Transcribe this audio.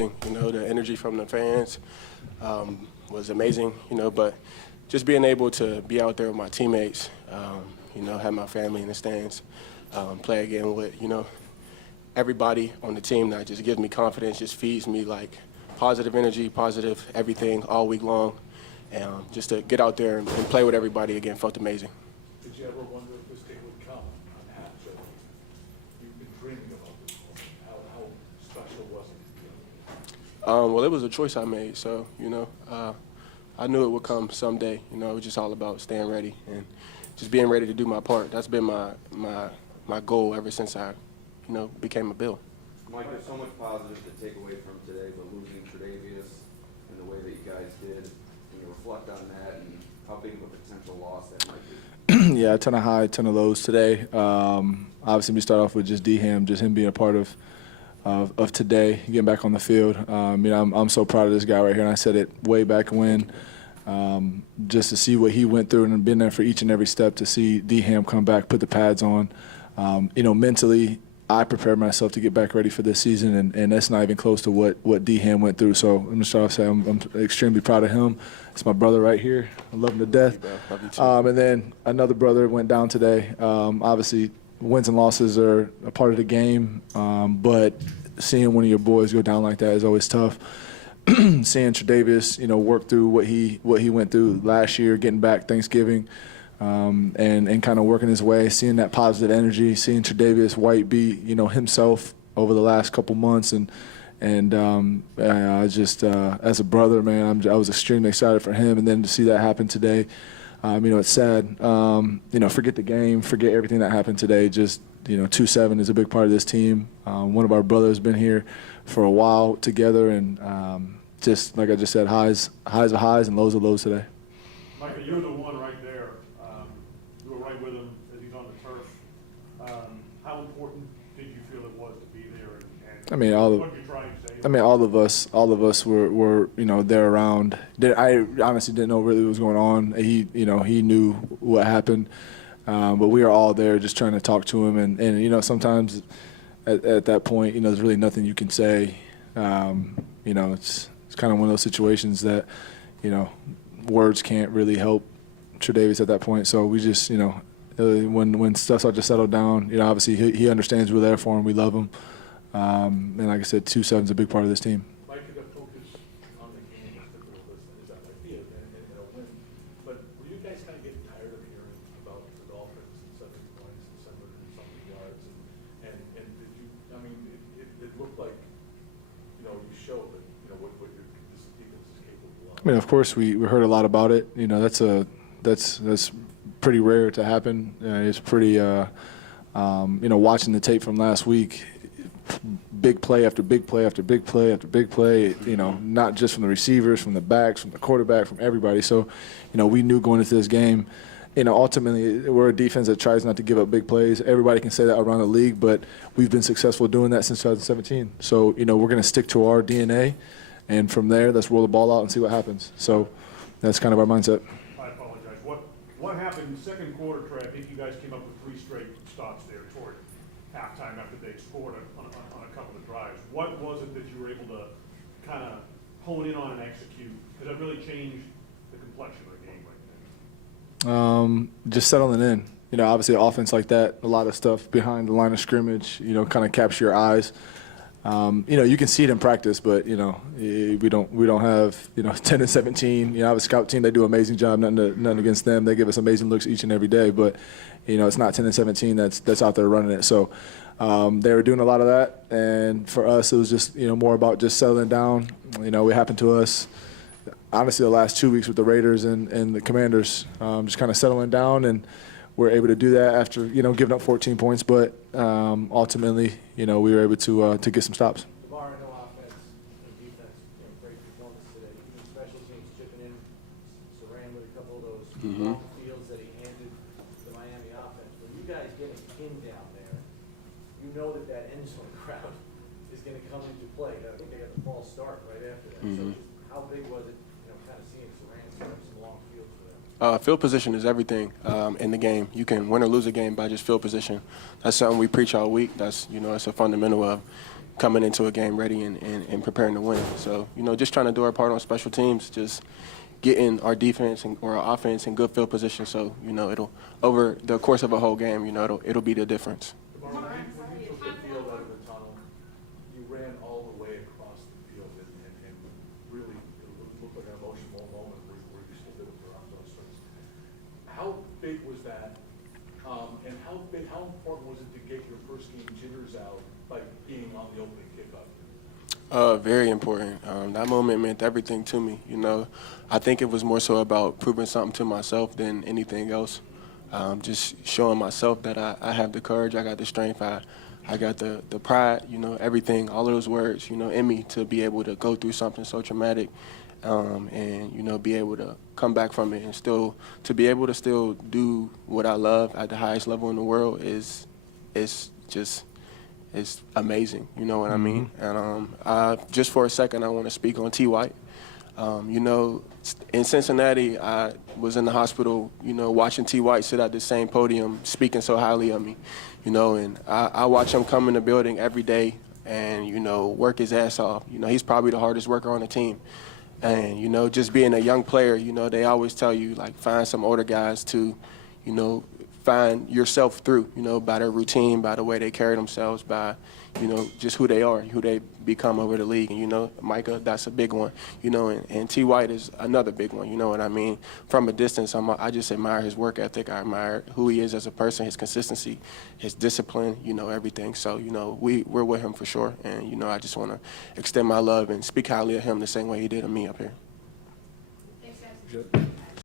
You know, the energy from the fans was amazing, you know, but just being able to be out there with my teammates, you know, have my family in the stands, play again with, you know, everybody on the team, that just gives me confidence, just feeds me like positive energy, positive everything all week long. And just to get out there and play with everybody again felt amazing. Did you ever wonder if this day would come? You've been dreaming about this moment. How special was it? Well, it was a choice I made, so, you know, I knew it would come someday. You know, it was just all about staying ready and just being ready to do my part. That's been my goal ever since I, you know, became a Bill. Mike, there's so much positive to take away from today, but losing Tre'Davious and the way that you guys did, can you reflect on that and how big of a potential loss that might be? Yeah, a ton of high, a ton of lows today. Obviously, we start off with just D-Ham, just him being a part of today, getting back on the field. You know, I'm so proud of this guy right here, and I said it way back when. Just to see what he went through and been there for each and every step, to see D-Ham come back, put the pads on. You know, mentally, I prepared myself to get back ready for this season, and that's not even close to what D-Ham went through. So I'm going to start off saying I'm extremely proud of him. It's my brother right here. I love him to death. Love you too. And then another brother went down today. Obviously, wins and losses are a part of the game, but seeing one of your boys go down like that is always tough. Seeing Tre'Davious, you know, work through what he went through last year, getting back Thanksgiving, and kind of working his way, seeing that positive energy, seeing Tre'Davious White be, you know, himself over the last couple months, and just as a brother, man, I was extremely excited for him, and then to see that happen today, you know, it's sad. You know, forget the game, forget everything that happened today. Just, you know, 2-7 is a big part of this team. One of our brothers been here for a while together, and just like I just said, highs are highs and lows are lows today. Micah, you're the one right there. You were right with him as he's on the turf. How important did you feel it was to be there? And I mean, what did you try and say? I mean, all of us were you know, there around. I honestly didn't know really what was going on. He knew what happened, but we were all there just trying to talk to him, and you know, sometimes at that point, you know, there's really nothing you can say. You know, it's kind of one of those situations that, you know, words can't really help Tre'Davious at that point. So we just, you know, when stuff started to settle down, you know, obviously he understands we're there for him, we love him. And like I said, 2-7 is a big part of this team. Micah, the focus on the game is that I feel and a win. But were you guys kind of getting tired of hearing about the Dolphins and 7 points and 700-something yards? And did you? I mean, it looked like, you know, you showed that, you know, what this defense is capable of. I mean, of course, we heard a lot about it. You know, that's pretty rare to happen. It's pretty, you know, watching the tape from last week, big play after big play after big play after big play, you know, not just from the receivers, from the backs, from the quarterback, from everybody. So, you know, we knew going into this game, you know, ultimately we're a defense that tries not to give up big plays. Everybody can say that around the league, but we've been successful doing that since 2017. So, you know, we're going to stick to our DNA, and from there, let's roll the ball out and see what happens. So that's kind of our mindset. I apologize. What happened in the second quarter, Trey? I think you guys came up with 3 straight stops there toward halftime after they scored on a couple of drives. What was it that you were able to kind of hone in on and execute? Because that really changed the complexion of the game right there. Just settling in. You know, obviously an offense like that, a lot of stuff behind the line of scrimmage, you know, kind of capture your eyes. You know, you can see it in practice, but, you know, we don't have, you know, 10 and 17. You know, I have a scout team, they do an amazing job, nothing against them. They give us amazing looks each and every day, but, you know, it's not 10 and 17 that's out there running it. So they were doing a lot of that, and for us it was just, you know, more about just settling down. You know, it happened to us, honestly, the last 2 weeks with the Raiders and the Commanders, just kind of settling down, and we're able to do that after, you know, giving up 14 points, but ultimately, you know, we were able to get some stops. Damar, no offense and defense, you know, great performance today. Even special teams chipping in, Saran with a couple of those long fields that he handed the Miami offense. When you guys get a pin down there, you know that end zone crowd is going to come into play. I think they got the false start right after that. So just how big was it, you know, kind of seeing Saran set up some long fields for them? Field position is everything in the game. You can win or lose a game by just field position. That's something we preach all week. That's, you know, that's a fundamental of coming into a game ready and preparing to win. So, you know, just trying to do our part on special teams, just getting our defense or our offense in good field position. So, you know, it'll, over the course of a whole game, you know, it'll be the difference. Damar, when you took the field out of the tunnel, you ran all the way across the field and really it looked like an emotional moment where you stood there with your arms outstretched. How big was that? And how important was it to get your first game jitters out by being on the opening kickoff? Very important. That moment meant everything to me. You know, I think it was more so about proving something to myself than anything else. Just showing myself that I have the courage, I got the strength, I got the pride, you know, everything, all of those words, you know, in me to be able to go through something so traumatic and, you know, be able to come back from it and still, to be able to still do what I love at the highest level in the world is just, it's amazing, you know what I mean? And just for a second, I want to speak on T. White. You know, in Cincinnati, I was in the hospital, you know, watching T. White sit at the same podium, speaking so highly of me, you know, and I watch him come in the building every day and, you know, work his ass off. You know, he's probably the hardest worker on the team. And, you know, just being a young player, you know, they always tell you, like, find some older guys to, you know, find yourself through, you know, by their routine, by the way they carry themselves, by, you know, just who they are, who they become over the league. And, you know, Micah, that's a big one, you know, and T. White is another big one, you know what I mean? From a distance, I just admire his work ethic. I admire who he is as a person, his consistency, his discipline, you know, everything. So, you know, we're with him for sure. And, you know, I just want to extend my love and speak highly of him the same way he did of me up here. Thanks, guys.